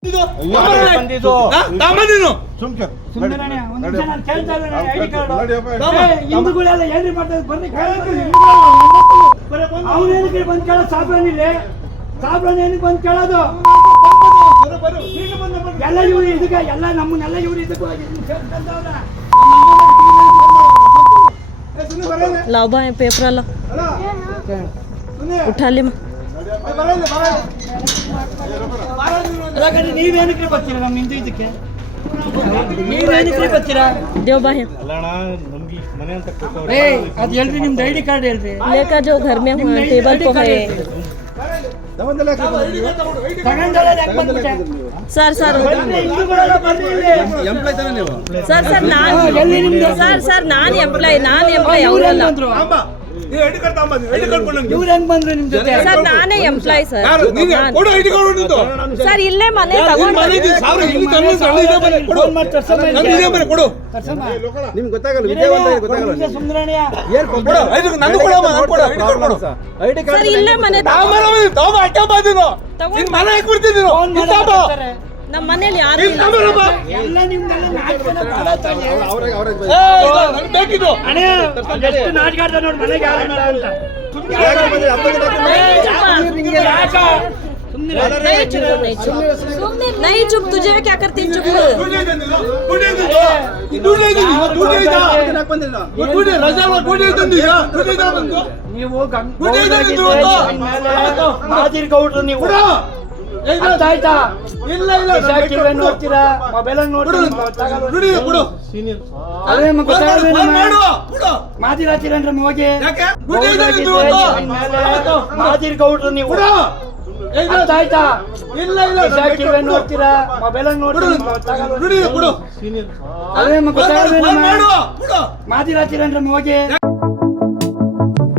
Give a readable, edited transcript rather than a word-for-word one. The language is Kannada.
ಹಿಂದೂಗಳೆಲ್ಲ ಏನ್ರಿ ಮಾಡ್ತಾರೆ ಬರ್ರಿ ಅವ್ರೇನಕ್ಕೆ ಬಂದ್ ಕೇಳೋದು ಸಾಬ್ರಾನಿಲ್ಲ ಸಾಬ್ರಾನ್ ಏನಕ್ಕೆ ಬಂದ್ ಕೇಳೋದು ಎಲ್ಲ ಇವ್ರು ಇದಕ್ಕೆ ಎಲ್ಲ ನಮ್ಮನ್ನೆಲ್ಲ ಇವ್ರು ಇದಕ್ಕೂ लाओ भाई पेपर ला उठा ले ನೀವೇನಕ್ಕೆ ಬರ್ತೀರಾ ನಮ್ಮ ಹಿಂದೂ ಇದಕ್ಕೆ ನೀವೇನಕ್ಕೆ ಬರ್ತೀರಾ देव भाई ಅದು ಹೇಳ್ರಿ ನಿಮ್ದು ಐಡಿ ಕಾರ್ಡ್ ಹೇಳ್ರಿ लेकर जो घर में हुआ टेबल को है sir sir sir sir sir नान एंप्लॉय ಅವರಲ್ಲ ಸರ್ ನಾನೇ ಎಂಪ್ಲಾಯ್ ಸರ್ ಸರ್ ಇಲ್ಲೇ ಮನೆ ನಿಮ್ಗೆ ಗೊತ್ತಾಗಲ್ಲ ಸರ್ ಇಲ್ಲೇ ಮನೆ ನಮ್ಮ ಮನೇಲಿ ಯಾರು ಇಲ್ಲ नहीं चुप तुझे क्या करती चुप ಗೌಡ್ರು ನೀವು ಆಯ್ತಾ ನೋಡ್ತೀರಾ ಮೊಬೈಲ್ ಮಾತಿರಾತೀರನ್ರಿ ಹೋಗಿ ಮಾದಿರ್ ಗೌಡ್ರು ನೀವು ಆಯ್ತಾ ನೋಡ್ತೀರಾ ಮೊಬೈಲ್ ಮಾತಿರಾತೀರನ್ರಿ ಹೋಗಿ